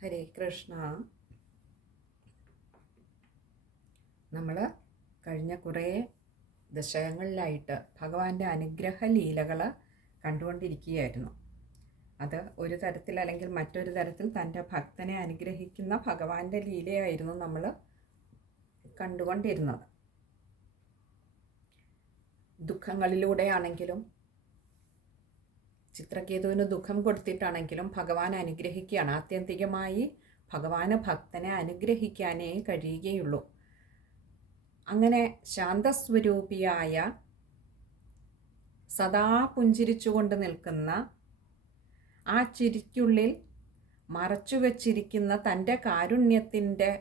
ഹരേ കൃഷ്ണ. നമ്മൾ കഴിഞ്ഞ കുറേ ദശകങ്ങളിലായിട്ട് ഭഗവാന്റെ അനുഗ്രഹ ലീലകൾ കണ്ടുകൊണ്ടിരിക്കുകയായിരുന്നു. അത് ഒരു തരത്തിൽ അല്ലെങ്കിൽ മറ്റൊരു തരത്തിൽ തൻ്റെ ഭക്തനെ അനുഗ്രഹിക്കുന്ന ഭഗവാന്റെ ലീലയായിരുന്നു നമ്മൾ കണ്ടുകൊണ്ടിരുന്നത്. ദുഃഖങ്ങളിലൂടെയാണെങ്കിലും ചിത്രകേതുവിന് ദുഃഖം കൊടുത്തിട്ടാണെങ്കിലും ഭഗവാൻ അനുഗ്രഹിക്കുകയാണ്. ആത്യന്തികമായി ഭഗവാന് ഭക്തനെ അനുഗ്രഹിക്കാനേ കഴിയുകയുള്ളൂ. അങ്ങനെ ശാന്തസ്വരൂപിയായ സദാ പുഞ്ചിരിച്ചുകൊണ്ട് നിൽക്കുന്ന ആ ചിരിക്കുള്ളിൽ മറച്ചുവെച്ചിരിക്കുന്ന തൻ്റെ കാരുണ്യത്തിൻ്റെ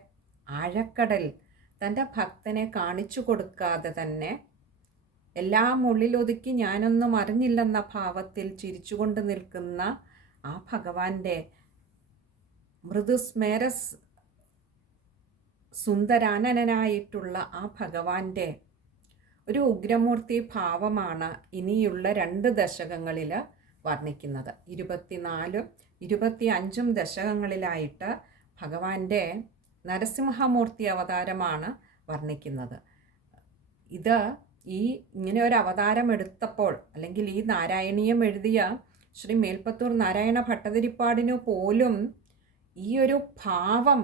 ആഴക്കടൽ തൻ്റെ ഭക്തനെ കാണിച്ചു കൊടുക്കാതെ തന്നെ എല്ലാം ഉള്ളിലൊതുക്കി ഞാനൊന്നും അറിഞ്ഞില്ലെന്ന ഭാവത്തിൽ ചിരിച്ചുകൊണ്ട് നിൽക്കുന്ന ആ ഭഗവാന്റെ മൃദുസ്മേരസ് സുന്ദരാനനായിട്ടുള്ള ആ ഭഗവാന്റെ ഒരു ഉഗ്രമൂർത്തി ഭാവമാണ് ഇനിയുള്ള 2 ദശകങ്ങളിൽ വർണ്ണിക്കുന്നത്. 24, 25 ദശകങ്ങളിലായിട്ട് ഭഗവാന്റെ നരസിംഹമൂർത്തി അവതാരമാണ് വർണ്ണിക്കുന്നത്. ഇങ്ങനെ ഒരു അവതാരം എടുത്തപ്പോൾ, അല്ലെങ്കിൽ ഈ നാരായണീയം എഴുതിയ ശ്രീ മേൽപ്പത്തൂർ നാരായണ ഭട്ടതിരിപ്പാടിനു പോലും ഈ ഒരു ഭാവം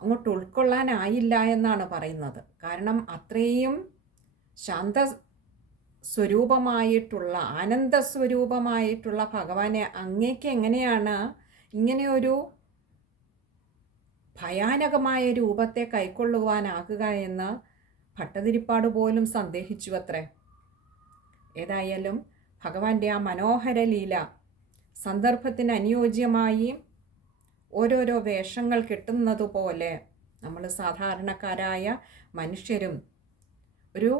അങ്ങോട്ട് ഉൾക്കൊള്ളാനായില്ല എന്നാണ് പറയുന്നത്. കാരണം അത്രയും ശാന്ത സ്വരൂപമായിട്ടുള്ള ആനന്ദസ്വരൂപമായിട്ടുള്ള ഭഗവാനെ അങ്ങേക്ക് എങ്ങനെയാണ് ഇങ്ങനെയൊരു ഭയാനകമായ രൂപത്തെ കൈക്കൊള്ളുവാനാകുക എന്ന് ഭട്ടതിരിപ്പാട് പോലും സന്ദേഹിച്ചു അത്രേ. ഏതായാലും ഭഗവാന്റെ ആ മനോഹര ലീല സന്ദർഭത്തിന് അനുയോജ്യമായി ഓരോരോ വേഷങ്ങൾ കിട്ടുന്നതുപോലെ നമ്മൾ സാധാരണക്കാരായ മനുഷ്യരും ഒരു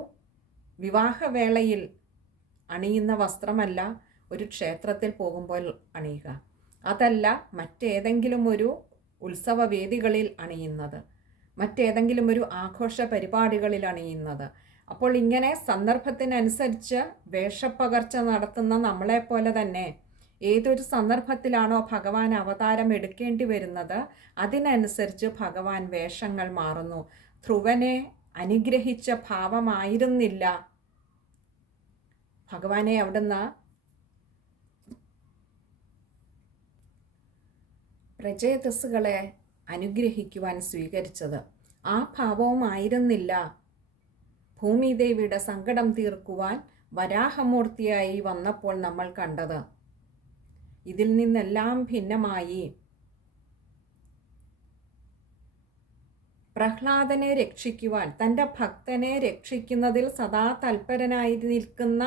വിവാഹവേളയിൽ അണിയുന്ന വസ്ത്രമല്ല ഒരു ക്ഷേത്രത്തിൽ പോകുമ്പോൾ അണിയുക, അതല്ല മറ്റേതെങ്കിലും ഒരു ഉത്സവവേദികളിൽ അണിയുന്നത്, മറ്റേതെങ്കിലും ഒരു ആഘോഷ പരിപാടികളിൽ അണിയുന്നത്. അപ്പോൾ ഇങ്ങനെ സന്ദർഭത്തിനനുസരിച്ച് വേഷപ്പകർച്ച നടത്തുന്ന നമ്മളെപ്പോലെ തന്നെ ഏതൊരു സന്ദർഭത്തിലാണോ ഭഗവാൻ അവതാരം എടുക്കേണ്ടി വരുന്നത് അതിനനുസരിച്ച് ഭഗവാൻ വേഷങ്ങൾ മാറുന്നു. ധ്രുവനെ അനുഗ്രഹിച്ച ഭാവമായിരുന്നില്ല ഭഗവാനെ അവിടുന്ന് പ്രചേതസ്സുകളെ അനുഗ്രഹിക്കുവാൻ സ്വീകരിച്ചത്. ആ ഭാവവുമായിരുന്നില്ല ഭൂമിദേവിയുടെ സങ്കടം തീർക്കുവാൻ വരാഹമൂർത്തിയായി വന്നപ്പോൾ നമ്മൾ കണ്ടത്. ഇതിൽ നിന്നെല്ലാം ഭിന്നമായി പ്രഹ്ലാദനെ രക്ഷിക്കുവാൻ, തൻ്റെ ഭക്തനെ രക്ഷിക്കുന്നതിൽ സദാ തൽപരനായി നിൽക്കുന്ന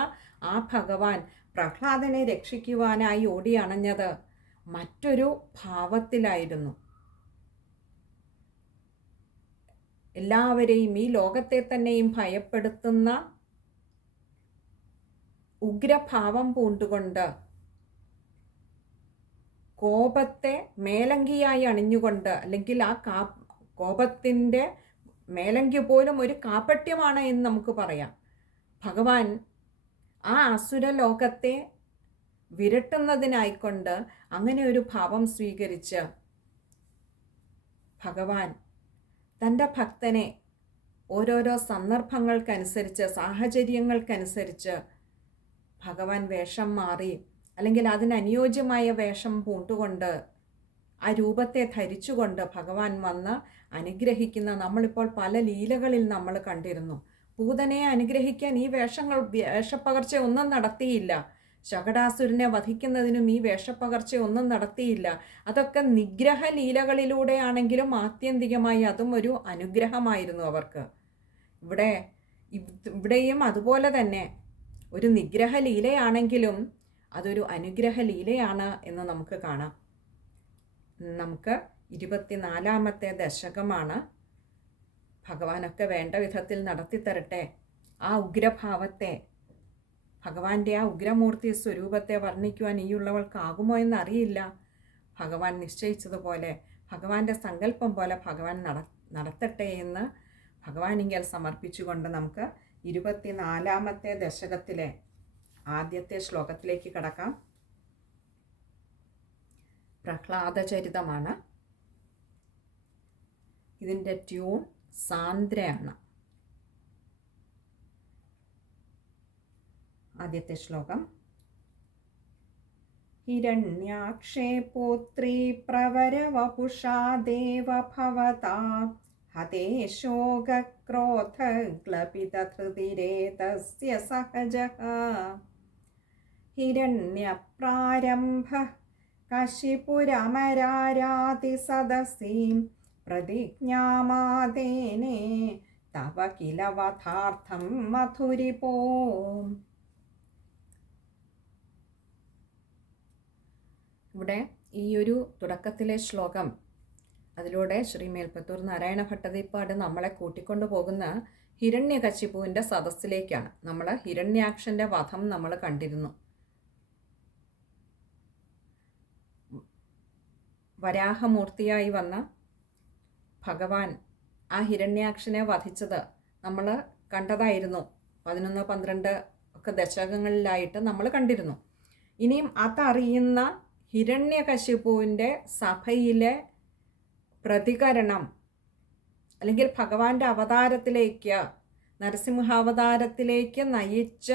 ആ ഭഗവാൻ പ്രഹ്ലാദനെ രക്ഷിക്കുവാനായി ഓടി അണഞ്ഞത് മറ്റൊരു ഭാവത്തിലായിരുന്നു. എല്ലാവരെയും ഈ ലോകത്തെ തന്നെയും ഭയപ്പെടുത്തുന്ന ഉഗ്രഭാവം പൂണ്ടുകൊണ്ട് കോപത്തെ മേലങ്കിയായി അണിഞ്ഞുകൊണ്ട്, അല്ലെങ്കിൽ ആ കോപത്തിൻ്റെ മേലങ്കി പോലും ഒരു കാപട്യമാണ് എന്ന് നമുക്ക് പറയാം. ഭഗവാൻ ആ അസുര ലോകത്തെ വിരട്ടുന്നതിനായിക്കൊണ്ട് അങ്ങനെ ഒരു ഭാവം സ്വീകരിച്ച് ഭഗവാൻ തൻ്റെ ഭക്തനെ ഓരോരോ സന്ദർഭങ്ങൾക്കനുസരിച്ച് സാഹചര്യങ്ങൾക്കനുസരിച്ച് ഭഗവാൻ വേഷം മാറി, അല്ലെങ്കിൽ അതിനനുയോജ്യമായ വേഷം പൂണ്ടുകൊണ്ട് ആ രൂപത്തെ ധരിച്ചുകൊണ്ട് ഭഗവാൻ വന്ന് അനുഗ്രഹിക്കുന്ന നമ്മളിപ്പോൾ പല ലീലകളിൽ നമ്മൾ കണ്ടിരുന്നു. പൂതനെ അനുഗ്രഹിക്കാൻ ഈ വേഷപ്പകർച്ച ഒന്നും നടത്തിയില്ല. ശകടാസുരനെ വധിക്കുന്നതിനും ഈ വേഷപ്പകർച്ച ഒന്നും നടത്തിയില്ല. അതൊക്കെ നിഗ്രഹ ലീലകളിലൂടെയാണെങ്കിലും ആത്യന്തികമായി അതും ഒരു അനുഗ്രഹമായിരുന്നു അവർക്ക്. ഇവിടെയും അതുപോലെ തന്നെ ഒരു നിഗ്രഹ ലീലയാണെങ്കിലും അതൊരു അനുഗ്രഹ ലീലയാണ് എന്ന് നമുക്ക് കാണാം. നമുക്ക് 24-ാമത്തെ ദശകമാണ്. ഭഗവാനൊക്കെ വേണ്ട വിധത്തിൽ നടത്തിത്തരട്ടെ. ആ ഉഗ്രഭാവത്തെ, ഭഗവാന്റെ ആ ഉഗ്രമൂർത്തി സ്വരൂപത്തെ വർണ്ണിക്കുവാൻ ഈയുള്ളവൾക്കാകുമോ എന്നറിയില്ല. ഭഗവാൻ നിശ്ചയിച്ചതുപോലെ, ഭഗവാന്റെ സങ്കല്പം പോലെ ഭഗവാൻ നടത്തട്ടെ എന്ന് ഭഗവാനിങ്കൽ സമർപ്പിച്ചുകൊണ്ട് നമുക്ക് 24-ാമത്തെ ദശകത്തിലെ ആദ്യത്തെ ശ്ലോകത്തിലേക്ക് കടക്കാം. പ്രഹ്ലാദചരിതമാണ്. ഇതിൻ്റെ ട്യൂൺ സാന്ദ്രയാണ്. ആദ്യത്തെ ശ്ലോകം. ഹിരണ്യാക്ഷേ പുത്രീ പ്രവരവപുഷാ ദേവ ഭവതാ ഹതേ ശോകക്രോധഗ്ലപിതധൃതിരേതസ്യ സഹജഃ ഹിരണ്യപ്രാരംഭഃ കശിപുരമരാരാതിസദസീം പ്രതിജ്ഞാമാദേനേ തവ കില വധാർത്ഥം മധുരിപോ. ഇവിടെ ഈ ഒരു തുടക്കത്തിലെ ശ്ലോകം, അതിലൂടെ ശ്രീ മേൽപ്പത്തൂർ നാരായണ ഭട്ടതിരിപ്പാട് നമ്മളെ കൂട്ടിക്കൊണ്ടു പോകുന്ന ഹിരണ്യകശിപുവിൻ്റെ സദസ്സിലേക്കാണ്. നമ്മൾ ഹിരണ്യാക്ഷൻ്റെ വധം നമ്മൾ കണ്ടിരുന്നു. വരാഹമൂർത്തിയായി വന്ന ഭഗവാൻ ആ ഹിരണ്യാക്ഷനെ വധിച്ചത് നമ്മൾ കണ്ടതായിരുന്നു. 11, 12 ഒക്കെ ദശകങ്ങളിലായിട്ട് നമ്മൾ കണ്ടിരുന്നു. ഇനിയും അതറിയുന്ന ഹിരണ്യകശിപുവിൻ്റെ സഭയിലെ പ്രതികരണം, അല്ലെങ്കിൽ ഭഗവാന്റെ അവതാരത്തിലേക്ക്, നരസിംഹാവതാരത്തിലേക്ക് നയിച്ച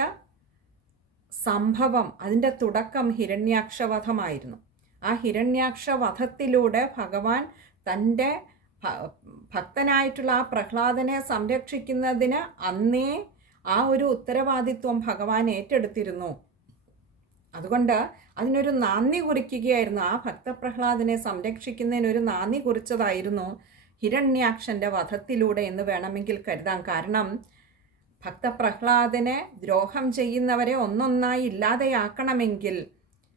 സംഭവം, അതിൻ്റെ തുടക്കം ഹിരണ്യാക്ഷവധമായിരുന്നു. ആ ഹിരണ്യാക്ഷവധത്തിലൂടെ ഭഗവാൻ തൻ്റെ ഭക്തനായിട്ടുള്ള ആ പ്രഹ്ലാദനെ സംരക്ഷിക്കുന്നതിന് അന്നേ ആ ഒരു ഉത്തരവാദിത്വം ഭഗവാൻ ഏറ്റെടുത്തിരുന്നു. അതുകൊണ്ട് അതിനൊരു നാന്ദി കുറിക്കുകയായിരുന്നു. ആ ഭക്തപ്രഹ്ലാദനെ സംരക്ഷിക്കുന്നതിനൊരു നാന്ദി കുറിച്ചതായിരുന്നു ഹിരണ്യാക്ഷൻ്റെ വധത്തിലൂടെ എന്ന് വേണമെങ്കിൽ കരുതാം. കാരണം ഭക്തപ്രഹ്ലാദനെ ദ്രോഹം ചെയ്യുന്നവരെ ഒന്നൊന്നായി ഇല്ലാതെയാക്കണമെങ്കിൽ,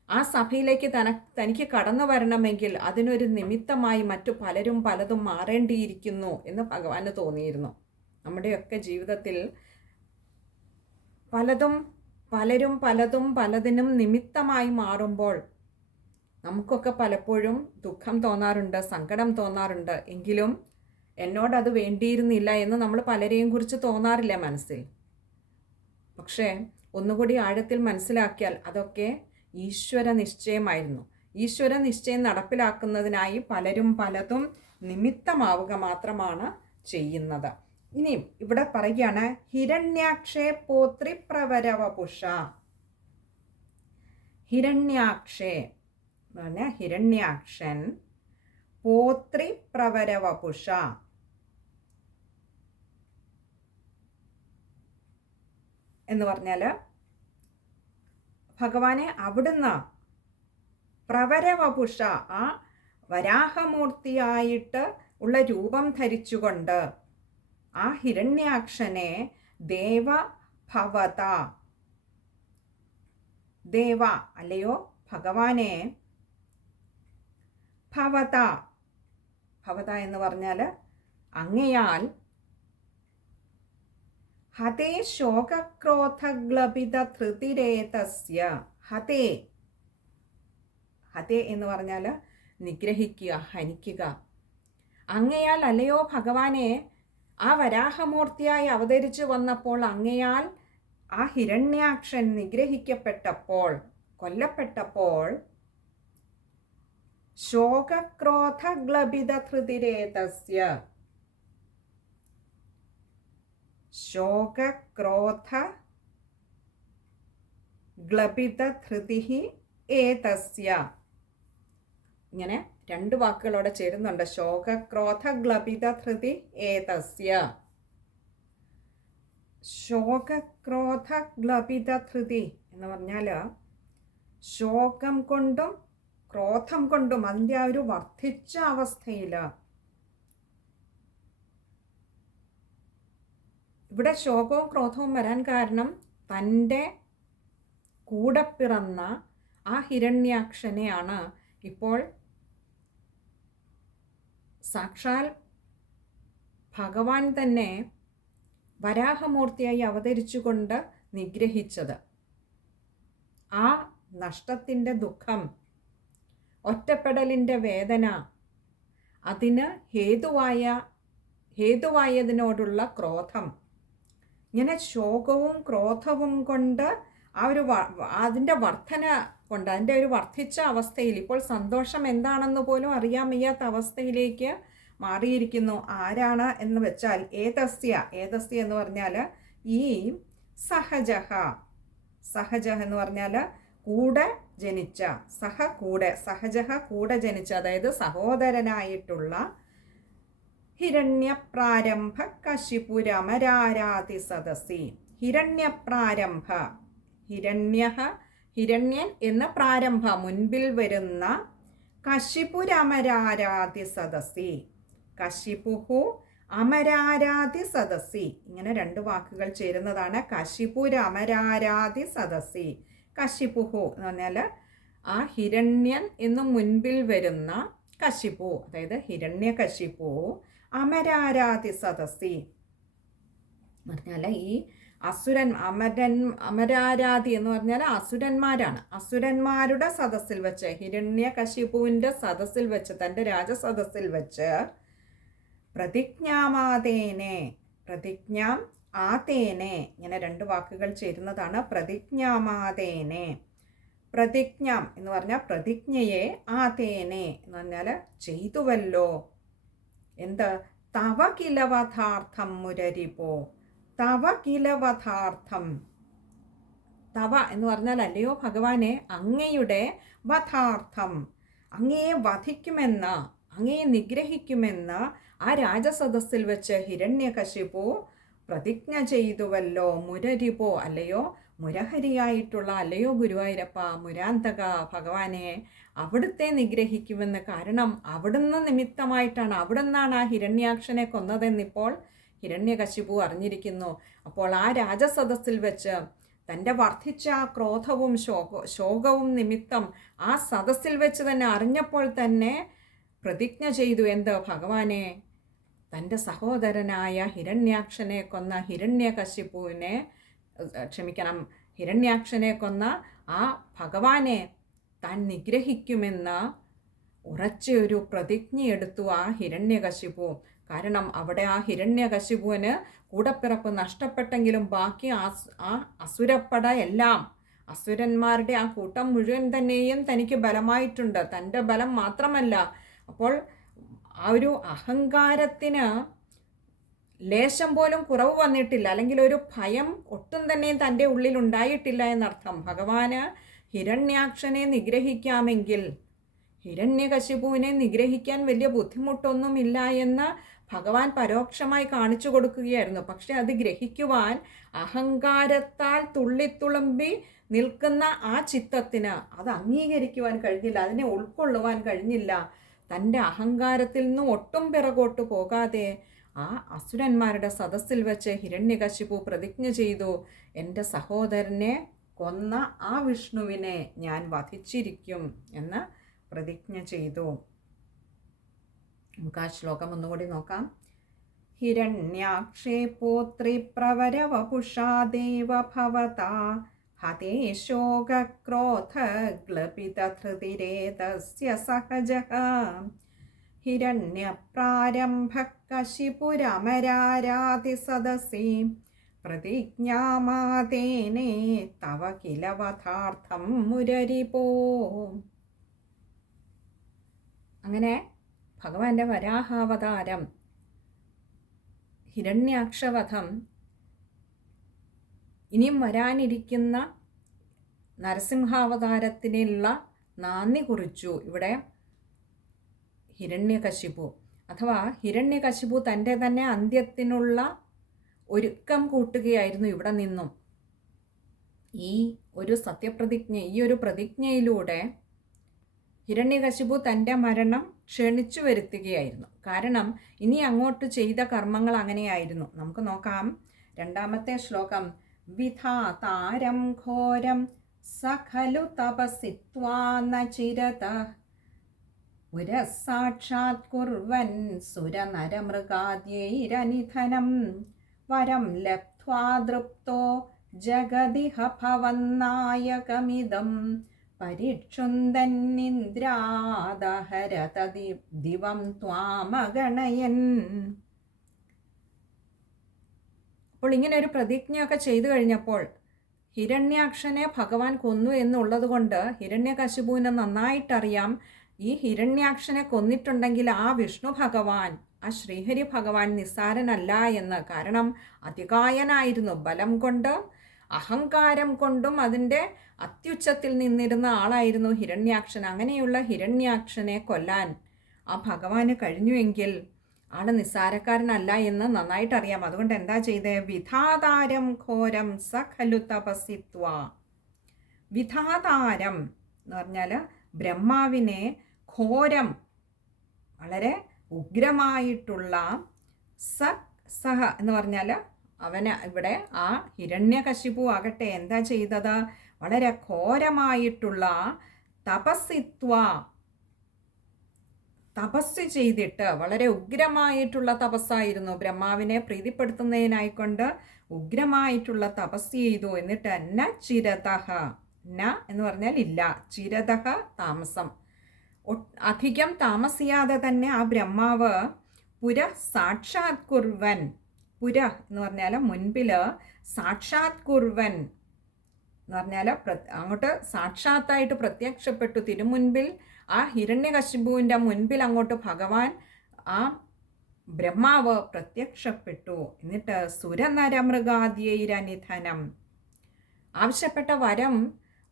ആ സഭയിലേക്ക് തനിക്ക് കടന്നു വരണമെങ്കിൽ അതിനൊരു നിമിത്തമായി മറ്റു പലരും പലതും മാറേണ്ടിയിരിക്കുന്നു എന്ന് ഭഗവാന് തോന്നിയിരുന്നു. നമ്മുടെയൊക്കെ ജീവിതത്തിൽ പലരും പലതിനും നിമിത്തമായി മാറുമ്പോൾ നമുക്കൊക്കെ പലപ്പോഴും ദുഃഖം തോന്നാറുണ്ട്, സങ്കടം തോന്നാറുണ്ട്. എങ്കിലും എന്നോടത് വേണ്ടിയിരുന്നില്ല എന്ന് നമ്മൾ പലരെയും കുറിച്ച് തോന്നാറില്ല മനസ്സിൽ. പക്ഷേ ഒന്നുകൂടി ആഴത്തിൽ മനസ്സിലാക്കിയാൽ അതൊക്കെ ഈശ്വര നിശ്ചയമായിരുന്നു. ഈശ്വര നിശ്ചയം നടപ്പിലാക്കുന്നതിനായി പലരും പലതും നിമിത്തമാവുക മാത്രമാണ് ചെയ്യുന്നത്. ഇനിയും ഇവിടെ പറയുകയാണ്, ഹിരണ്യാക്ഷേ പോത്രി പ്രവരവപുഷ. ഹിരണ്യാക്ഷേ എന്ന് പറഞ്ഞാൽ ഹിരണ്യാക്ഷൻ, പോത്രി പ്രവരവപുഷ. എന്ന് പറഞ്ഞാൽ ഭഗവാനെ അവിടുന്ന് പ്രവരവപുഷ, ആ വരാഹമൂർത്തിയായിട്ട് ഉള്ള രൂപം ധരിച്ചുകൊണ്ട് ആ ഹിരണ്യാക്ഷനെ ദേവ ഭവത, ദേവ അല്ലയോ ഭഗവാനെ, ഭവത, ഭവത എന്ന് പറഞ്ഞാൽ അങ്ങയാൽ, ഹതേ ശോകക്രോധഗ്ലപിത ധൃതിരേതസ്യ. ഹതേ, ഹതേ എന്ന് പറഞ്ഞാൽ നിഗ്രഹിക്കുക, ഹനിക്കുക. അങ്ങയാൽ അല്ലയോ ഭഗവാനെ, ആ വരാഹമൂർത്തിയായി അവതരിച്ചു വന്നപ്പോൾ അങ്ങയാൽ ആ ഹിരണ്യാക്ഷൻ നിഗ്രഹിക്കപ്പെട്ടപ്പോൾ, കൊല്ലപ്പെട്ടപ്പോൾ, ശോകക്രോധഗ്ലപിത ധൃതിരേതസ്യ, ശോകക്രോധ ഗ്ലപിത ധൃതി ഏതസ്യ. ഇങ്ങനെ രണ്ട് വാക്കുകളോടെ ചേരുന്നുണ്ട്. ശോകക്രോധ ഗ്ലപിത ധൃതി ഏതസ്യ. ശോകക്രോധ ഗ്ലപിത ധൃതി എന്ന് പറഞ്ഞാൽ ശോകം കൊണ്ടും ക്രോധം കൊണ്ടും അതിൻ്റെ ആ ഒരു വർദ്ധിച്ച അവസ്ഥയിൽ, ഇവിടെ ശോകവും ക്രോധവും വരാൻ കാരണം തൻ്റെ കൂടെ പിറന്ന ആ ഹിരണ്യാക്ഷനെയാണ് ഇപ്പോൾ സാക്ഷാൽ ഭഗവാൻ തന്നെ വരാഹമൂർത്തിയായി അവതരിച്ചുകൊണ്ട് നിഗ്രഹിച്ചത്. ആ നഷ്ടത്തിൻ്റെ ദുഃഖം, ഒറ്റപ്പെടലിൻ്റെ വേദന, അതിന് ഹേതുവായതിനോടുള്ള ക്രോധം, ഇങ്ങനെ ശോകവും ക്രോധവും കൊണ്ട് ആ ഒരു അതിൻ്റെ വർധന കൊണ്ട് അതിൻ്റെ ഒരു വർദ്ധിച്ച അവസ്ഥയിൽ ഇപ്പോൾ സന്തോഷം എന്താണെന്ന് പോലും അറിയാൻ വയ്യാത്ത അവസ്ഥയിലേക്ക് മാറിയിരിക്കുന്നു. ആരാണ് എന്ന് വെച്ചാൽ ഏതസ്യ എന്ന് പറഞ്ഞാൽ ഈ സഹജഹ എന്ന് പറഞ്ഞാൽ കൂടെ ജനിച്ച, സഹജഹ കൂടെ ജനിച്ച, അതായത് സഹോദരനായിട്ടുള്ള ഹിരണ്യപ്രാരംഭ കശിപുരമരാരാതി സദസി. ഹിരണ്യപ്രാരംഭ, ഹിരണ്യൻ എന്ന പ്രാരംഭ മുൻപിൽ വരുന്ന കശിപുരമരാരാതി സദസി. കശിപുഹു അമരാരാതി സദസി, ഇങ്ങനെ രണ്ട് വാക്കുകൾ ചേരുന്നതാണ് കശിപുരമരാരാതി സദസി. കശിപുഹു എന്ന് പറഞ്ഞാൽ ആ ഹിരണ്യൻ എന്നു മുൻപിൽ വരുന്ന കശിപു, അതായത് ഹിരണ്യകശിപു അമരാരാതി സദസി പറഞ്ഞാൽ ഈ അമരാരാതി എന്ന് പറഞ്ഞാൽ അസുരന്മാരാണ്. അസുരന്മാരുടെ സദസ്സിൽ വെച്ച്, ഹിരണ്യകശിപുവിൻ്റെ സദസ്സിൽ വെച്ച്, തൻ്റെ രാജസദസ്സിൽ വെച്ച് പ്രതിജ്ഞാമാതേനെ, പ്രതിജ്ഞാം ആതേനെ, ഇങ്ങനെ രണ്ട് വാക്കുകൾ ചേരുന്നതാണ് പ്രതിജ്ഞാമാതേനെ. പ്രതിജ്ഞാം എന്ന് പറഞ്ഞാൽ പ്രതിജ്ഞയെ, ആതേനെ എന്ന് പറഞ്ഞാൽ ചെയ്തുവല്ലോ. എന്ത്? തവ കിലവഥാർത്ഥം മുരരിപോ, തവ കിലവഥാർത്ഥം. തവ എന്ന് പറഞ്ഞാൽ അല്ലയോ ഭഗവാനെ, അങ്ങയുടെ വധാർത്ഥം, അങ്ങയെ വധിക്കുമെന്ന്, അങ്ങയെ നിഗ്രഹിക്കുമെന്ന് ആ രാജസദസ്സിൽ വെച്ച് ഹിരണ്യകശിപു പ്രതിജ്ഞ ചെയ്തുവല്ലോ. മുരരിപോ, അല്ലയോ മുരഹരിയായിട്ടുള്ള, അല്ലയോ ഗുരുവായൂരപ്പ, മുരാന്തക ഭഗവാനെ, അവിടുത്തെ നിഗ്രഹിക്കുമെന്ന്. കാരണം അവിടുന്ന് നിമിത്തമായിട്ടാണ്, അവിടുന്നാണ് ആ ഹിരണ്യാക്ഷനെ കൊന്നതെന്നിപ്പോൾ ഹിരണ്യകശിപു അറിഞ്ഞിരിക്കുന്നു. അപ്പോൾ ആ രാജസദസ്സിൽ വെച്ച് തൻ്റെ വർദ്ധിച്ച ആ ക്രോധവും ശോകവും നിമിത്തം ആ സദസ്സിൽ വെച്ച് തന്നെ അറിഞ്ഞപ്പോൾ തന്നെ പ്രതിജ്ഞ ചെയ്തു. എന്ത്? ഭഗവാനെ, തൻ്റെ സഹോദരനായ ഹിരണ്യാക്ഷനെ കൊന്ന ഹിരണ്യാക്ഷനെ കൊന്ന ആ ഭഗവാനെ താൻ നിഗ്രഹിക്കുമെന്ന് ഉറച്ചൊരു പ്രതിജ്ഞയെടുത്തു ആ ഹിരണ്യകശിപു. കാരണം അവിടെ ആ ഹിരണ്യകശിപുവിന് കൂടപ്പിറപ്പ് നഷ്ടപ്പെട്ടെങ്കിലും ബാക്കി ആ അസുരപ്പട എല്ലാം, അസുരന്മാരുടെ ആ കൂട്ടം മുഴുവൻ തന്നെയും തനിക്ക് ബലമായിട്ടുണ്ട്. തൻ്റെ ബലം മാത്രമല്ല, അപ്പോൾ ആ ഒരു അഹങ്കാരത്തിന് ലേശം പോലും കുറവ് വന്നിട്ടില്ല, അല്ലെങ്കിൽ ഒരു ഭയം ഒട്ടും തന്നെ തൻ്റെ ഉള്ളിൽ ഉണ്ടായിട്ടില്ല എന്നർത്ഥം. ഭഗവാന് ഹിരണ്യാക്ഷനെ നിഗ്രഹിക്കാമെങ്കിൽ ഹിരണ്യകശിപുവിനെ നിഗ്രഹിക്കാൻ വലിയ ബുദ്ധിമുട്ടൊന്നുമില്ല എന്ന് ഭഗവാൻ പരോക്ഷമായി കാണിച്ചു കൊടുക്കുകയായിരുന്നു. പക്ഷെ അത് ഗ്രഹിക്കുവാൻ അഹങ്കാരത്താൽ തുള്ളിത്തുളുമ്പി നിൽക്കുന്ന ആ ചിത്തത്തിന് അത് അംഗീകരിക്കുവാൻ കഴിഞ്ഞില്ല, അതിനെ ഉൾക്കൊള്ളുവാൻ കഴിഞ്ഞില്ല. തൻ്റെ അഹങ്കാരത്തിൽ നിന്നും ഒട്ടും പിറകോട്ട് പോകാതെ ആ അസുരന്മാരുടെ സദസ്സിൽ വെച്ച് ഹിരണ്യകശിപു പ്രതിജ്ഞ ചെയ്തു, എൻ്റെ സഹോദരനെ കൊന്ന ആ വിഷ്ണുവിനെ ഞാൻ വധിച്ചിരിക്കും എന്ന് പ്രതിജ്ഞ ചെയ്തു. നമുക്ക് ആ ശ്ലോകം ഒന്നുകൂടി നോക്കാം. ഹിരണ്യാക്ഷേ പോത്രി പ്രവരവപുഷാ ദേവ ഭവതാ ഹതേ ശോകക്രോധഗ്ലപിതധൃതിരേതസ്യ സഹജഃ ഹിരണ്യപ്രാരംഭഃ കശിപുരമരാരാതി സദസി പ്രതിജ്ഞാമാതേനേ തവ കില വധാർത്ഥം മുരരിപോ. അങ്ങനെ ഭഗവാന്റെ വരാഹാവതാരം, ഹിരണ്യാക്ഷവധം, ഇനിയും വരാനിരിക്കുന്ന നരസിംഹാവതാരത്തിനുള്ള നാന്ദി കുറിച്ചു ഇവിടെ ഹിരണ്യകശിപു. അഥവാ ഹിരണ്യകശിപു തൻ്റെ തന്നെ അന്ത്യത്തിനുള്ള ഒരുക്കം കൂട്ടുകയായിരുന്നു ഇവിടെ നിന്നും. ഈ ഒരു സത്യപ്രതിജ്ഞ, ഈ ഒരു പ്രതിജ്ഞയിലൂടെ ഹിരണ്യകശിപു തൻ്റെ മരണം ക്ഷണിച്ചു വരുത്തുകയായിരുന്നു. കാരണം ഇനി അങ്ങോട്ട് ചെയ്ത കർമ്മങ്ങൾ അങ്ങനെയായിരുന്നു. നമുക്ക് നോക്കാം രണ്ടാമത്തെ ശ്ലോകം. വിധാതാരം ഘോരം സഖലു തപസിത്വാ നചിരത പുരസാക്ഷാത് കുർവൻ സുരനരമൃഗാദ്യൈരനിധനം വരം ലബ്ധ്വാ ദൃപ്തോ ജഗദിഹ ഭവന്നായകമിദം പരിക്ഷുന്ദന്നിന്ദ്രാദഹരത ദിവം ത്വാമഗണയൻ. അപ്പോൾ ഇങ്ങനെ ഒരു പ്രതിജ്ഞയൊക്കെ ചെയ്തു കഴിഞ്ഞപ്പോൾ ഹിരണ്യാക്ഷനെ ഭഗവാൻ കൊന്നു എന്നുള്ളത് കൊണ്ട് ഹിരണ്യകശിപുവിന് നന്നായിട്ടറിയാം ഈ ഹിരണ്യാക്ഷനെ കൊന്നിട്ടുണ്ടെങ്കിൽ ആ വിഷ്ണു ഭഗവാൻ, ആ ശ്രീഹരി ഭഗവാൻ നിസ്സാരനല്ല എന്ന്. കാരണം അതികായനായിരുന്നു, ബലം കൊണ്ടും അഹങ്കാരം കൊണ്ടും അതിൻ്റെ അത്യുച്ചത്തിൽ നിന്നിരുന്ന ആളായിരുന്നു ഹിരണ്യാക്ഷൻ. അങ്ങനെയുള്ള ഹിരണ്യാക്ഷനെ കൊല്ലാൻ ആ ഭഗവാന് കഴിഞ്ഞുവെങ്കിൽ ആള് നിസ്സാരക്കാരനല്ല എന്ന് നന്നായിട്ടറിയാം. അതുകൊണ്ട് എന്താ ചെയ്തേ? വിധാതാരം ഘോരം സഖലു തപസിത്വ. വിധാതാരം എന്ന് പറഞ്ഞാൽ ബ്രഹ്മാവിനെ ഘോരം, വളരെ ഉഗ്രമായിട്ടുള്ള സഹ എന്ന് പറഞ്ഞാൽ അവന് ഇവിടെ ആ ഹിരണ്യകശിപു ആകട്ടെ എന്താ ചെയ്തത്? വളരെ ഘോരമായിട്ടുള്ള തപസ് ചെയ്തിട്ട്, വളരെ ഉഗ്രമായിട്ടുള്ള തപസ്സായിരുന്നു. ബ്രഹ്മാവിനെ പ്രീതിപ്പെടുത്തുന്നതിനായിക്കൊണ്ട് ഉഗ്രമായിട്ടുള്ള തപസ് ചെയ്തു. എന്നിട്ട് ന ചിരതഹ, ന എന്ന് പറഞ്ഞാൽ ഇല്ല, ചിരതഹ താമസം, അധികം താമസിയാതെ തന്നെ ആ ബ്രഹ്മാവ് പുര സാക്ഷാത്കുർവൻ, പുര എന്ന് പറഞ്ഞാൽ മുൻപിൽ, സാക്ഷാത്കുർവൻ എന്ന് പറഞ്ഞാൽ അങ്ങോട്ട് സാക്ഷാത്തായിട്ട് പ്രത്യക്ഷപ്പെട്ടു. തിരുമുൻപിൽ ആ ഹിരണ്യകശിപുവിൻ്റെ മുൻപിൽ അങ്ങോട്ട് ഭഗവാൻ, ആ ബ്രഹ്മാവ് പ്രത്യക്ഷപ്പെട്ടു. എന്നിട്ട് സുരനരമൃഗാദ്യൈരനിധനം, ആവശ്യപ്പെട്ട വരം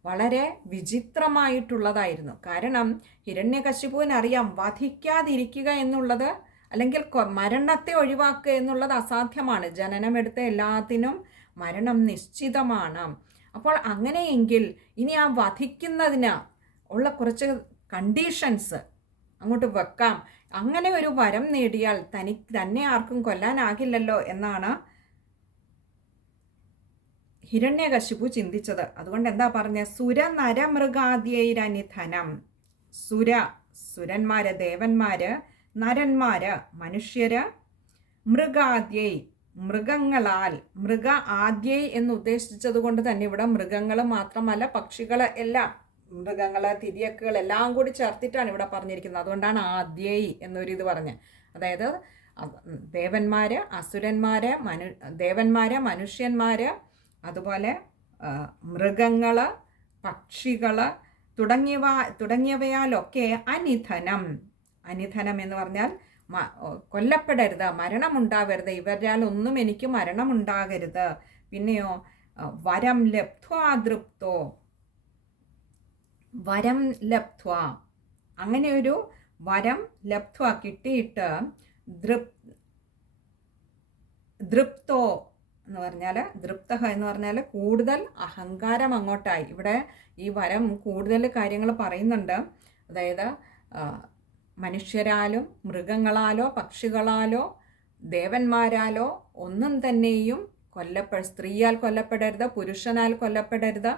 വളരെ വിചിത്രമായിട്ടുള്ളതായിരുന്നു. കാരണം ഹിരണ്യകശിപുവിനറിയാം വധിക്കാതിരിക്കുക എന്നുള്ളത്, അല്ലെങ്കിൽ മരണത്തെ ഒഴിവാക്കുക എന്നുള്ളത് അസാധ്യമാണ്. ജനനമെടുത്ത എല്ലാത്തിനും മരണം നിശ്ചിതമാണ്. അപ്പോൾ അങ്ങനെയെങ്കിൽ ഇനി ആ വധിക്കുന്നതിന് ഉള്ള കുറച്ച് കണ്ടീഷൻസ് അങ്ങോട്ട് വെക്കാം. അങ്ങനെ ഒരു വരം നേടിയാൽ തന്നെ ആർക്കും കൊല്ലാനാകില്ലല്ലോ എന്നാണ് ഹിരണ്യകശിപു ചിന്തിച്ചത്. അതുകൊണ്ട് എന്താ പറഞ്ഞത്? സുര നരമൃഗാദ്യൈരനിധനം. സുരന്മാര്, ദേവന്മാര്, നരന്മാര്, മനുഷ്യര്, മൃഗാദ്യൈ മൃഗങ്ങളാൽ, മൃഗ ആദ്യൈ എന്ന് ഉദ്ദേശിച്ചത് കൊണ്ട് തന്നെ ഇവിടെ മൃഗങ്ങൾ മാത്രമല്ല പക്ഷികൾ എല്ലാം, മൃഗങ്ങൾ, തിര്യക്കുകൾ എല്ലാം കൂടി ചേർത്തിട്ടാണ് ഇവിടെ പറഞ്ഞിരിക്കുന്നത്. അതുകൊണ്ടാണ് ആദ്യൈ എന്നൊരിത് പറഞ്ഞത്. അതായത് ദേവന്മാര്, അസുരന്മാര്, ദേവന്മാര്, മനുഷ്യന്മാര്, അതുപോലെ മൃഗങ്ങൾ, പക്ഷികൾ തുടങ്ങിയവയാലൊക്കെ അനിധനം. അനിധനം എന്ന് പറഞ്ഞാൽ കൊല്ലപ്പെടരുത്, മരണമുണ്ടാവരുത്, ഇവരാൽ ഒന്നും എനിക്ക് മരണമുണ്ടാകരുത്. പിന്നെയോ വരം ലബ്ധ്വാതൃപ്തോ, വരം ലബ്ധ്വ, അങ്ങനെയൊരു വരം ലബ്ധ്വ കിട്ടിയിട്ട് ദൃപ്തോ എന്ന് പറഞ്ഞാൽ, ദൃപ്തഹ എന്ന് പറഞ്ഞാൽ കൂടുതൽ അഹങ്കാരം അങ്ങോട്ടായി. ഇവിടെ ഈ വരം കൂടുതൽ കാര്യങ്ങൾ പറയുന്നുണ്ട്. അതായത് മനുഷ്യരാലും മൃഗങ്ങളാലോ പക്ഷികളാലോ ദേവന്മാരാലോ ഒന്നും തന്നെയും സ്ത്രീയാൽ കൊല്ലപ്പെടരുത്, പുരുഷനാൽ കൊല്ലപ്പെടരുത്,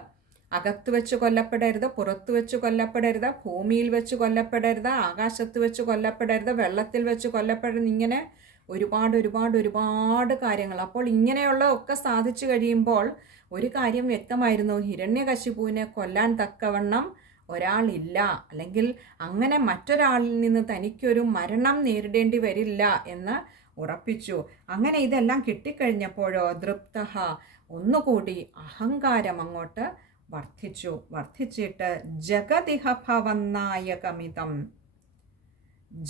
അകത്ത് വെച്ച് കൊല്ലപ്പെടരുത്, പുറത്തു വെച്ച് കൊല്ലപ്പെടരുത്, ഭൂമിയിൽ വെച്ച് കൊല്ലപ്പെടരുത്, ആകാശത്ത് വെച്ച് കൊല്ലപ്പെടരുത്, വെള്ളത്തിൽ വെച്ച് കൊല്ലപ്പെടരുത്, ഇങ്ങനെ ഒരുപാട് കാര്യങ്ങൾ. അപ്പോൾ ഇങ്ങനെയുള്ള ഒക്കെ സാധിച്ചു കഴിയുമ്പോൾ ഒരു കാര്യം വ്യക്തമായിരുന്നു, ഹിരണ്യകശിപുവിനെ കൊല്ലാൻ തക്കവണ്ണം ഒരാളില്ല, അല്ലെങ്കിൽ അങ്ങനെ മറ്റൊരാളിൽ നിന്ന് തനിക്കൊരു മരണം നേരിടേണ്ടി വരില്ല എന്ന് ഉറപ്പിച്ചു. അങ്ങനെ ഇതെല്ലാം കിട്ടിക്കഴിഞ്ഞപ്പോഴോ ദൃപ്തഹ ഒന്നുകൂടി അഹങ്കാരം അങ്ങോട്ട് വർദ്ധിച്ചിട്ട് ജഗതിഹ ഭവന്നായകമിതം,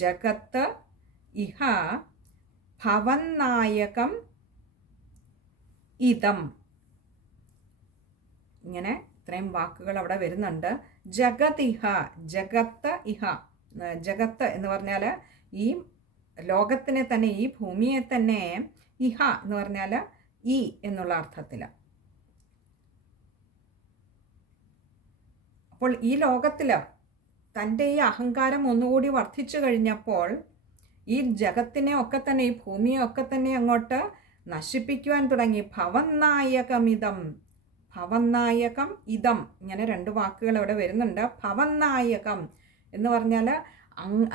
ജഗത്ത് ഇഹ ഭവന്നായകം ഇതം, ഇങ്ങനെ ഇത്രയും വാക്കുകൾ അവിടെ വരുന്നുണ്ട്. ജഗതിഹ, ജഗത്ത് ഇഹ, ജഗത്ത് എന്ന് പറഞ്ഞാൽ ഈ ലോകത്തിനെ തന്നെ, ഈ ഭൂമിയെ തന്നെ, ഇഹ എന്ന് പറഞ്ഞാൽ ഈ എന്നുള്ള അർത്ഥത്തിൽ. അപ്പോൾ ഈ ലോകത്തിൽ തൻ്റെ ഈ അഹങ്കാരം ഒന്നുകൂടി വർദ്ധിച്ചു കഴിഞ്ഞപ്പോൾ ഈ ജഗത്തിനെ ഒക്കെ തന്നെ, ഈ ഭൂമിയെ ഒക്കെ തന്നെ അങ്ങോട്ട് നശിപ്പിക്കുവാൻ തുടങ്ങി. ഭവന്നായകമിതം, ഭവന്നായകം ഇതം, ഇങ്ങനെ രണ്ട് വാക്കുകൾ ഇവിടെ വരുന്നുണ്ട്. ഭവന്നായകം എന്ന് പറഞ്ഞാൽ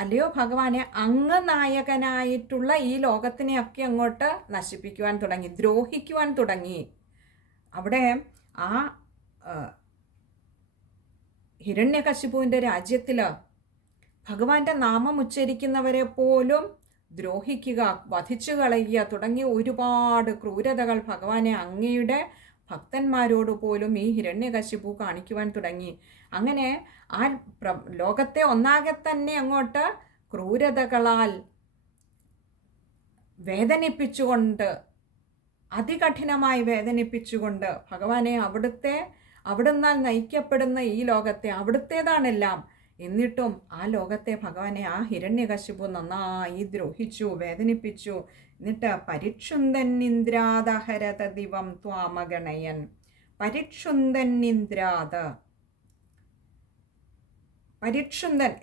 അല്ലയോ ഭഗവാനെ, അങ്ങ് നായകനായിട്ടുള്ള ഈ ലോകത്തിനെയൊക്കെ അങ്ങോട്ട് നശിപ്പിക്കുവാൻ തുടങ്ങി, ദ്രോഹിക്കുവാൻ തുടങ്ങി. അവിടെ ആ ഹിരണ്യകശിപുവിൻ്റെ രാജ്യത്തിൽ ഭഗവാന്റെ നാമം ഉച്ചരിക്കുന്നവരെ പോലും ദ്രോഹിക്കുക, വധിച്ചു കളയുക തുടങ്ങിയ ഒരുപാട് ക്രൂരതകൾ ഭഗവാനെ അങ്ങയുടെ ഭക്തന്മാരോട് പോലും ഈ ഹിരണ്യകശിപു കാണിക്കുവാൻ തുടങ്ങി. അങ്ങനെ ആ ലോകത്തെ ഒന്നാകെ തന്നെ അങ്ങോട്ട് ക്രൂരതകളാൽ വേദനിപ്പിച്ചുകൊണ്ട്, അതികഠിനമായി വേദനിപ്പിച്ചുകൊണ്ട് ഭഗവാനെ അവിടുന്നാൽ നയിക്കപ്പെടുന്ന ഈ ലോകത്തെ, അവിടുത്തേതാണെല്ലാം, എന്നിട്ടും ആ ലോകത്തെ ഭഗവാനെ, ആ ഹിരണ്യകശിപു നന്നായി ദ്രോഹിച്ചു, വേദനിപ്പിച്ചു. എന്നിട്ട് പരിക്ഷുന്തന്നിന്ദ്രാദഹരത ദിവം ത്വാമഗണയൻ. പരിക്ഷുന്തൻ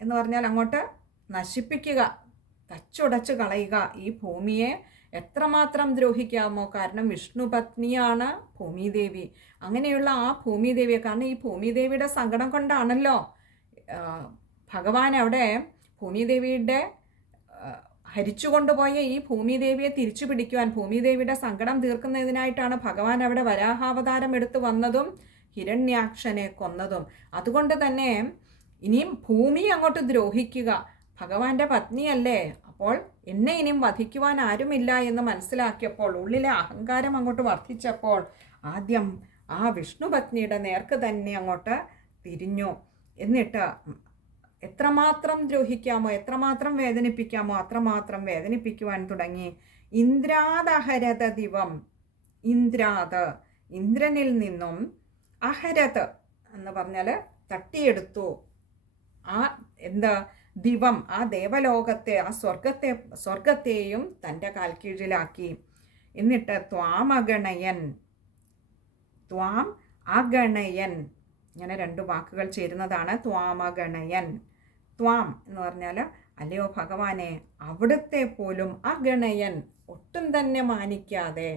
എന്ന് പറഞ്ഞാൽ അങ്ങോട്ട് നശിപ്പിക്കുക, തച്ചുടച്ച് കളയുക. ഈ ഭൂമിയെ എത്രമാത്രം ദ്രോഹിക്കാമോ? കാരണം വിഷ്ണു പത്നിയാണ് ഭൂമിദേവി. അങ്ങനെയുള്ള ആ ഭൂമിദേവിയെ, കാരണം ഈ ഭൂമിദേവിയുടെ സങ്കടം കൊണ്ടാണല്ലോ ഭഗവാൻ അവിടെ ഭൂമിദേവിയുടെ ഹരിച്ചുകൊണ്ടുപോയ ഈ ഭൂമിദേവിയെ തിരിച്ചു പിടിക്കുവാൻ, ഭൂമിദേവിയുടെ സങ്കടം തീർക്കുന്നതിനായിട്ടാണ് ഭഗവാൻ അവിടെ വരാഹാവതാരം എടുത്തു വന്നതും ഹിരണ്യാക്ഷനെ കൊന്നതും. അതുകൊണ്ട് തന്നെ ഇനിയും ഭൂമി അങ്ങോട്ട് ദ്രോഹിക്കുക, ഭഗവാന്റെ പത്നിയല്ലേ, അപ്പോൾ എന്നെ ഇനിയും വധിക്കുവാൻ ആരുമില്ല എന്ന് മനസ്സിലാക്കിയപ്പോൾ, ഉള്ളിലെ അഹങ്കാരം അങ്ങോട്ട് വർദ്ധിച്ചപ്പോൾ, ആദ്യം ആ വിഷ്ണു പത്നിയുടെ നേർക്ക് തന്നെ അങ്ങോട്ട് തിരിഞ്ഞു. എന്നിട്ട് എത്രമാത്രം ദ്രോഹിക്കാമോ, എത്രമാത്രം വേദനിപ്പിക്കാമോ അത്രമാത്രം വേദനിപ്പിക്കുവാൻ തുടങ്ങി. ഇന്ദ്രാദഹരത ദിവം. ഇന്ദ്രനിൽ നിന്നും അഹരത് എന്ന് പറഞ്ഞാൽ തട്ടിയെടുത്തു. ആ ദിവം, ആ ദേവലോകത്തെ, ആ സ്വർഗത്തെയും തൻ്റെ കാൽക്കീഴിലാക്കി. എന്നിട്ട് ത്വാം അഗണയൻ, ഇങ്ങനെ രണ്ട് വാക്കുകൾ ചേരുന്നതാണ് ത്വാമഗണയൻ. ത്വാം എന്ന് പറഞ്ഞാൽ അല്ലയോ ഭഗവാനെ, അവിടുത്തെ പോലും അഗണയൻ, ഒട്ടും തന്നെ മാനിക്കാതെ,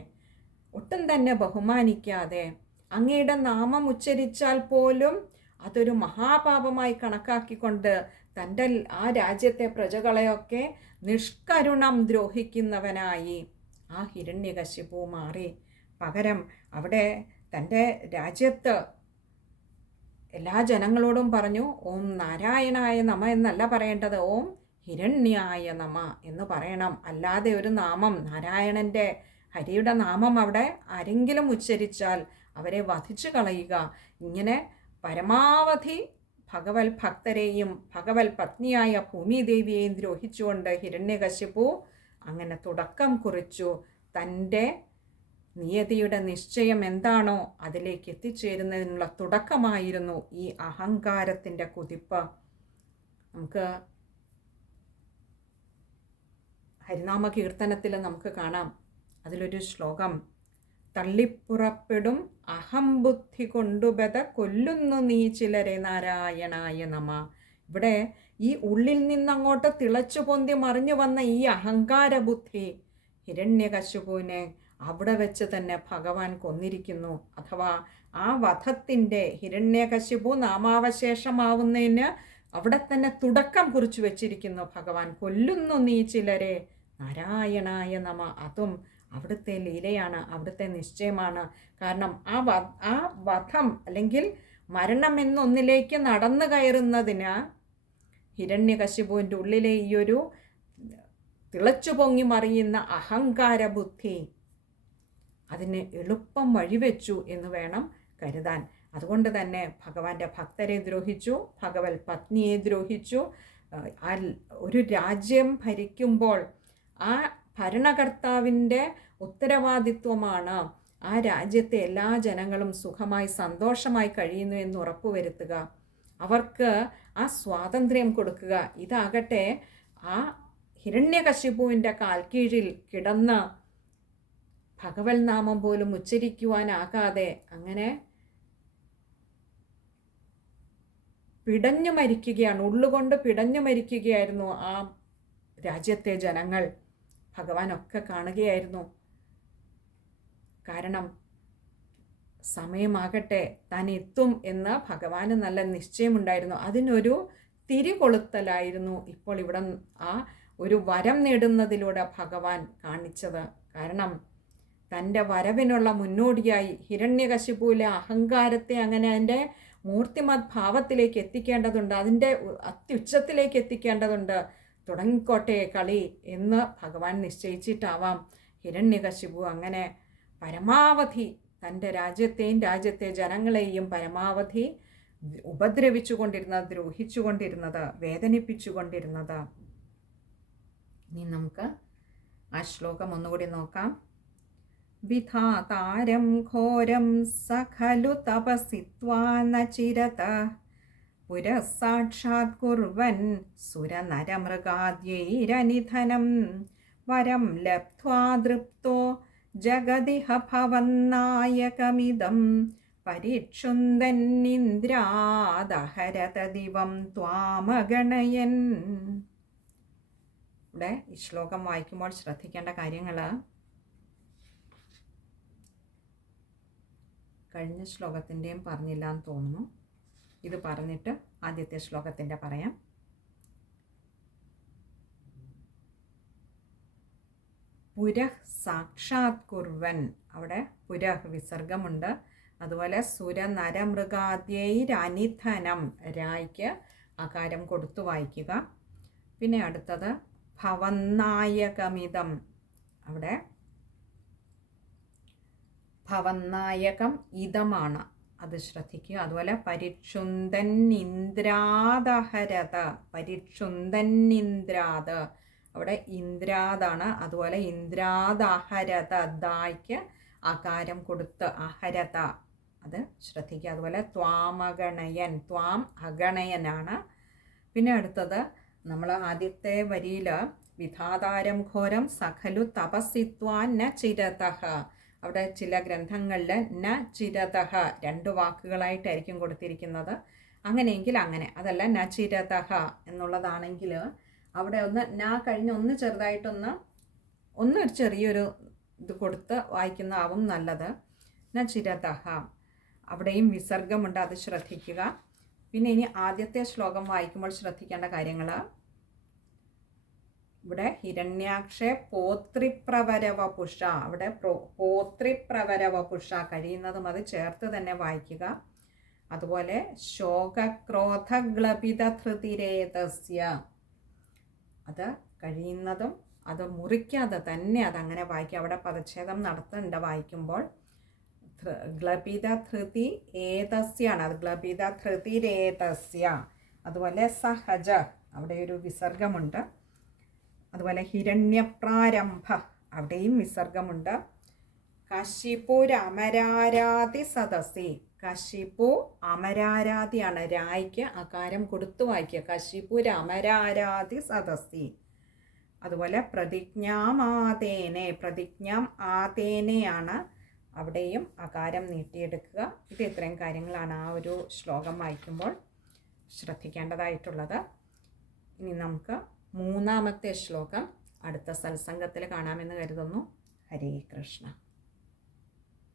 ഒട്ടും തന്നെ ബഹുമാനിക്കാതെ, അങ്ങയുടെ നാമം ഉച്ചരിച്ചാൽ പോലും അതൊരു മഹാപാപമായി കണക്കാക്കിക്കൊണ്ട് തൻ്റെ ആ രാജ്യത്തെ പ്രജകളെയൊക്കെ നിഷ്കരുണം ദ്രോഹിക്കുന്നവനായി ആ ഹിരണ്യകശിപു മാറി. പകരം അവിടെ തൻ്റെ രാജ്യത്ത് എല്ലാ ജനങ്ങളോടും പറഞ്ഞു, ഓം നാരായണായ നമ എന്നല്ല പറയേണ്ടത്, ഓം ഹിരണ്യായ നമ എന്ന് പറയണം. അല്ലാതെ ഒരു നാമം, നാരായണൻ്റെ, ഹരിയുടെ നാമം അവിടെ ആരെങ്കിലും ഉച്ചരിച്ചാൽ അവരെ വധിച്ചു കളയുക. ഇങ്ങനെ പരമാവധി ഭഗവത് ഭക്തരെയും ഭഗവത് പത്നിയായ ഭൂമിദേവിയെയും ദ്രോഹിച്ചുകൊണ്ട് ഹിരണ്യകശിപു അങ്ങനെ തുടക്കം കുറിച്ചു. തൻ്റെ നിയതിയുടെ നിശ്ചയം എന്താണോ അതിലേക്ക് എത്തിച്ചേരുന്നതിനുള്ള തുടക്കമായിരുന്നു ഈ അഹങ്കാരത്തിൻ്റെ കുതിപ്പ്. നമുക്ക് ഹരിനാമ കീർത്തനത്തിൽ നമുക്ക് കാണാം, അതിലൊരു ശ്ലോകം, തള്ളിപ്പുറപ്പെടും അഹംബുദ്ധി കൊണ്ടുബത കൊല്ലുന്നു നീ ചിലരെ നാരായണായ നമ. ഇവിടെ ഈ ഉള്ളിൽ നിന്നങ്ങോട്ട് തിളച്ചു പൊന്തി മറിഞ്ഞു വന്ന ഈ അഹങ്കാര ബുദ്ധി ഹിരണ്യകശിപുവിനെ അവിടെ വെച്ച് തന്നെ ഭഗവാൻ കൊന്നിരിക്കുന്നു. അഥവാ ആ വധത്തിൻ്റെ, ഹിരണ്യകശിപു നാമാവശേഷമാവുന്നതിന് അവിടെ തന്നെ തുടക്കം കുറിച്ചു വെച്ചിരിക്കുന്നു ഭഗവാൻ. കൊല്ലുന്നു നീ ചിലരെ നാരായണായ നമ. അതും അവിടുത്തെ ലീലയാണ്, അവിടുത്തെ നിശ്ചയമാണ്. കാരണം ആ വധം അല്ലെങ്കിൽ മരണം എന്നൊന്നിലേക്ക് നടന്നു കയറുന്നതിന് ഹിരണ്യകശിപുവിൻ്റെ ഉള്ളിലെ ഈ ഒരു തിളച്ചു പൊങ്ങി മറിയുന്ന അഹങ്കാര ബുദ്ധി അതിന് എളുപ്പം വഴിവെച്ചു എന്ന് വേണം കരുതാൻ. അതുകൊണ്ട് തന്നെ ഭഗവാന്റെ ഭക്തരെ ദ്രോഹിച്ചു, ഭഗവത് പത്നിയെ ദ്രോഹിച്ചു. ഒരു രാജ്യം ഭരിക്കുമ്പോൾ ആ ഭരണകർത്താവിൻ്റെ ഉത്തരവാദിത്വമാണ് ആ രാജ്യത്തെ എല്ലാ ജനങ്ങളും സുഖമായി സന്തോഷമായി കഴിയുന്നു എന്ന് ഉറപ്പുവരുത്തുക, അവർക്ക് ആ സ്വാതന്ത്ര്യം കൊടുക്കുക. ഇതാകട്ടെ ആ ഹിരണ്യകശിപുവിൻ്റെ കാൽക്കീഴിൽ കിടന്ന് ഭഗവത് നാമം പോലും ഉച്ചരിക്കുവാനാകാതെ അങ്ങനെ പിടഞ്ഞു മരിക്കുകയാണ്, ഉള്ളുകൊണ്ട് പിടഞ്ഞു മരിക്കുകയായിരുന്നു ആ രാജ്യത്തെ ജനങ്ങൾ. ഭഗവാനൊക്കെ കാണുകയായിരുന്നു. കാരണം സമയമാകട്ടെ താൻ എത്തും എന്ന് ഭഗവാന് നല്ല നിശ്ചയമുണ്ടായിരുന്നു. അതിനൊരു തിരികൊളുത്തലായിരുന്നു ഇപ്പോൾ ഇവിടെ ആ ഒരു വരം നേടുന്നതിലൂടെ ഭഗവാൻ കാണിച്ചത്. കാരണം തൻ്റെ വരവിനുള്ള മുന്നോടിയായി ഹിരണ്യകശിപുവിലെ അഹങ്കാരത്തെ അങ്ങനെ അതിൻ്റെ മൂർത്തിമത് ഭാവത്തിലേക്ക് എത്തിക്കേണ്ടതുണ്ട്, അതിൻ്റെ അത്യുച്ചത്തിലേക്ക് എത്തിക്കേണ്ടതുണ്ട്. തുടങ്ങിക്കോട്ടെ കളി എന്ന് ഭഗവാൻ നിശ്ചയിച്ചിട്ടാവാം ഹിരണ്യകശിപു അങ്ങനെ പരമാവധി തൻ്റെ രാജ്യത്തെയും രാജ്യത്തെ ജനങ്ങളെയും പരമാവധി ഉപദ്രവിച്ചുകൊണ്ടിരുന്നത്, ദ്രോഹിച്ചുകൊണ്ടിരുന്നത്, വേദനിപ്പിച്ചുകൊണ്ടിരുന്നത്. ഇനി നമുക്ക് ആ ശ്ലോകം ഒന്നുകൂടി നോക്കാം. വിധാതാരം ഘോരം സഖലു തപസിത്വാ ന ചിരത പുരഃ സാക്ഷാത് കുർവൻ സുരനരമൃഗാദ്യൈരനിധനം വരം ലബ്ധ്വാ തൃപ്തോ ജഗദിഹ ഭവന്നായകമിദം പരിക്ഷുന്ദന്നിന്ദ്രാദഹരത ദിവം ത്വാമഗണയൻ. ഇവിടെ ഈ ശ്ലോകം വായിക്കുമ്പോൾ ശ്രദ്ധിക്കേണ്ട കാര്യങ്ങൾ കഴിഞ്ഞ ശ്ലോകത്തിൻ്റെയും പറഞ്ഞില്ല എന്ന് തോന്നുന്നു. ഇത് പറഞ്ഞിട്ട് ആദ്യത്തെ ശ്ലോകത്തിൻ്റെ പറയാം. പുരഃ സാക്ഷാത് കുർവൻ, അവിടെ പുരഃ വിസർഗമുണ്ട്. അതുപോലെ സുരനരമൃഗാദ്യൈരനിധനം, രായ്ക്ക് അകാരം കൊടുത്തു വായിക്കുക. പിന്നെ അടുത്തത് ഭവന്നായകമിതം, അവിടെ ഭവന്നായകം ഇതമാണ്, അത് ശ്രദ്ധിക്കുക. അതുപോലെ പരിക്ഷുന്ദന്നിന്ദ്രാദഹരത, പരിക്ഷുന്ദന്നിന്ദ്രാദ്, അവിടെ ഇന്ദ്രാദാണ്. അതുപോലെ ഇന്ദ്രാദഹരത, ദായ്ക്ക് അകാരം കൊടുത്ത് അഹരത, അത് ശ്രദ്ധിക്കുക. അതുപോലെ ത്വാമഗണയൻ, ത്വാം അഗണയനാണ്. പിന്നെ അടുത്തത് നമ്മൾ ആദ്യത്തെ വരിയിൽ വിധാതാരം ഘോരം സഖലു തപസിത്വാൻ ന ചിരതഃ, അവിടെ ചില ഗ്രന്ഥങ്ങളിൽ ന ചിരതഃ 2 വാക്കുകളായിട്ടായിരിക്കും കൊടുത്തിരിക്കുന്നത്. അങ്ങനെയെങ്കിൽ അങ്ങനെ, അതല്ല ന ചിരതഃ എന്നുള്ളതാണെങ്കിൽ അവിടെ ഒന്ന് ന കഴിഞ്ഞ് ഒന്ന് ചെറുതായിട്ടൊന്ന് ഒരു ചെറിയൊരു ഇത് കൊടുത്ത് വായിക്കുന്നതാവും നല്ലത്. ന ചിരതഃ, അവിടെയും വിസർഗമുണ്ട്, അത് ശ്രദ്ധിക്കുക. പിന്നെ ഇനി ആദ്യത്തെ ശ്ലോകം വായിക്കുമ്പോൾ ശ്രദ്ധിക്കേണ്ട കാര്യങ്ങൾ, ഇവിടെ ഹിരണ്യാക്ഷേ പോത്രിപ്രവരവപുഷ, അവിടെ പോത്രിപ്രവരവപുഷ, കഴിയുന്നതും അത് ചേർത്ത് തന്നെ വായിക്കുക. അതുപോലെ ശോകക്രോധഗ്ലപിതധൃതിരേതസ്യ, അത് കഴിയുന്നതും അത് മുറിക്കാതെ തന്നെ അതങ്ങനെ വായിക്കുക. അവിടെ പദച്ഛേദം നടത്തുന്നുണ്ട് വായിക്കുമ്പോൾ. ഗ്ലപിതധൃതി ഏതസ്യാണ്, അത് ഗ്ലപിതധൃതിരേതസ്യ. അതുപോലെ സഹജ, അവിടെ ഒരു വിസർഗമുണ്ട്. അതുപോലെ ഹിരണ്യപ്രാരംഭ, അവിടെയും വിസർഗമുണ്ട്. കശിപുരമരാരാതി സദസി, കശിപു അമരാരാതിയാണ്, രായ്ക്ക് അകാരം കൊടുത്തു വായിക്കുക. കശിപുരമരാരാതി സദസി. അതുപോലെ പ്രതിജ്ഞാമാതേനെ, പ്രതിജ്ഞാം ആതേനെയാണ്, അവിടെയും അകാരം നീട്ടിയെടുക്കുക. ഇത് ഇത്രയും കാര്യങ്ങളാണ് ആ ഒരു ശ്ലോകം വായിക്കുമ്പോൾ ശ്രദ്ധിക്കേണ്ടതായിട്ടുള്ളത്. ഇനി നമുക്ക് 3ാമത്തെ ശ്ലോകം അടുത്ത സത്സംഗത്തിൽ കാണാമെന്ന് കരുതുന്നു. ഹരേ കൃഷ്ണ.